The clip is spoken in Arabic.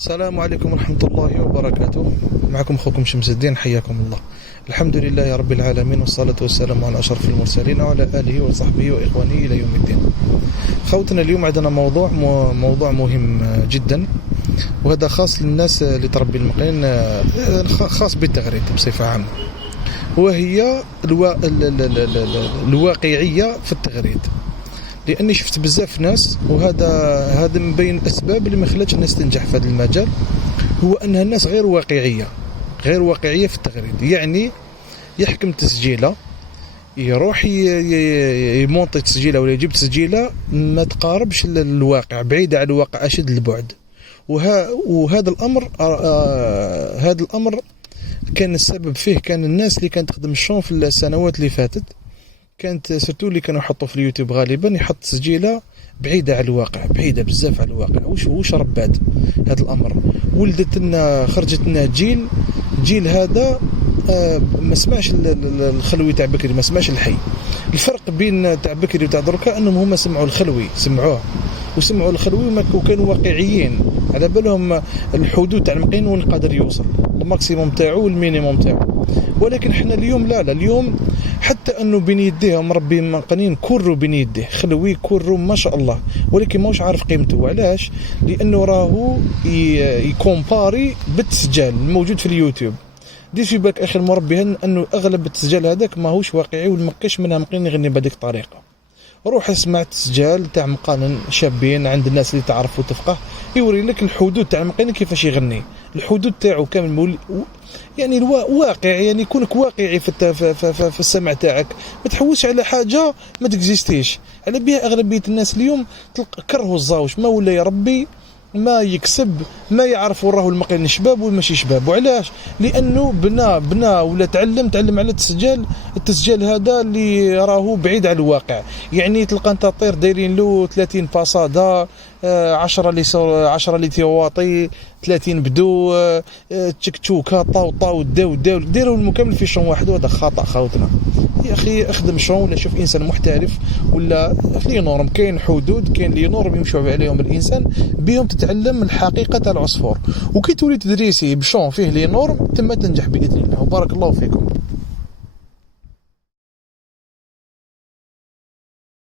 السلام عليكم ورحمة الله وبركاته. معكم أخوكم شمس الدين، حياكم الله. الحمد لله يا رب العالمين، والصلاة والسلام على أشرف المرسلين وعلى آله وصحبه وإخوانه إلى يوم الدين. خوتنا، اليوم عندنا موضوع مهم جدا، وهذا خاص للناس اللي تربي المقين، خاص بالتغريد بصفة عامة، وهي الواقعية في التغريد. لاني شفت بزاف ناس، وهذا من بين الاسباب اللي ما خلاتش الناس تنجح في هذا المجال، هو ان الناس غير واقعيه في التغريد. يعني يحكم تسجيله، يروح يمونطي تسجيله ولا يجيب تسجيله ما تقاربش للواقع، بعيده عن الواقع اشد البعد. وهذا الامر كان السبب فيه كان الناس اللي كانت تخدم الشون في السنوات اللي فاتت، كانت سيرتو اللي كانوا يحطوا في اليوتيوب غالبا يحط تسجيله بعيده على الواقع، بعيده بزاف على الواقع. وش ربات هذا الامر؟ ولدت لنا، خرجت لنا جيل هذا ما سمعش الخلوي تاع بكري، ما سمعش الحي. الفرق بين تاع بكري وتاع دركا انهم هما سمعوا الخلوي، وسمعوا الخلوي وكانوا واقعيين، على بالهم الحدود تاع المقين وين قادر يوصل، الماكسيموم تاعو والمينيموم تاعو. ولكن احنا اليوم لا اليوم حتى انه بين يديه مربي مقنين كروا بين يديه خلوي كروا ما شاء الله، ولكن ماهوش عارف قيمته. علاش؟ لانه راهو يكومباري بالتسجيل الموجود في اليوتيوب. دير في بالك اخي المربي انه اغلب التسجيل هذاك ماهوش واقعي، والمكاش منها مقين يغني بهذيك الطريقه. روح اسمع تسجيل تاع مقانن شابين عند الناس اللي تعرف وتفقه، يوري لك الحدود تاع المقين كيفاش يغني، الحدود تاعو كامل يعني الواقع. يعني كونك واقعي في السمع تاعك، ما تحوسش على حاجه ما تكزيستيش. على بها اغلبيه الناس اليوم تلقى كرهوا الزاوج، ما ولا يربي، ما يكسب، ما يعرف وراه المقين شباب وماشي شباب. وعلاش؟ لانه بنى ولا تعلم على التسجيل هذا اللي راهو بعيد على الواقع. يعني تلقى انت طير دايرين له 30 باصاده، 10 لي واطي، 30 بدو، تشكتشوكا، طاو ديروا المكمل في شون واحد، وهذا خطا خوتنا. يا اخي اخدم شون ولا شوف انسان محترف، ولا لي نورم، كاين حدود، كاين لي نورم يمشوا عليهم الانسان، بهم تتعلم الحقيقه تاع العصفور. وكي تولي تدريسي بشون فيه لي نورم تم تنجح باذن الله. وبارك الله فيكم.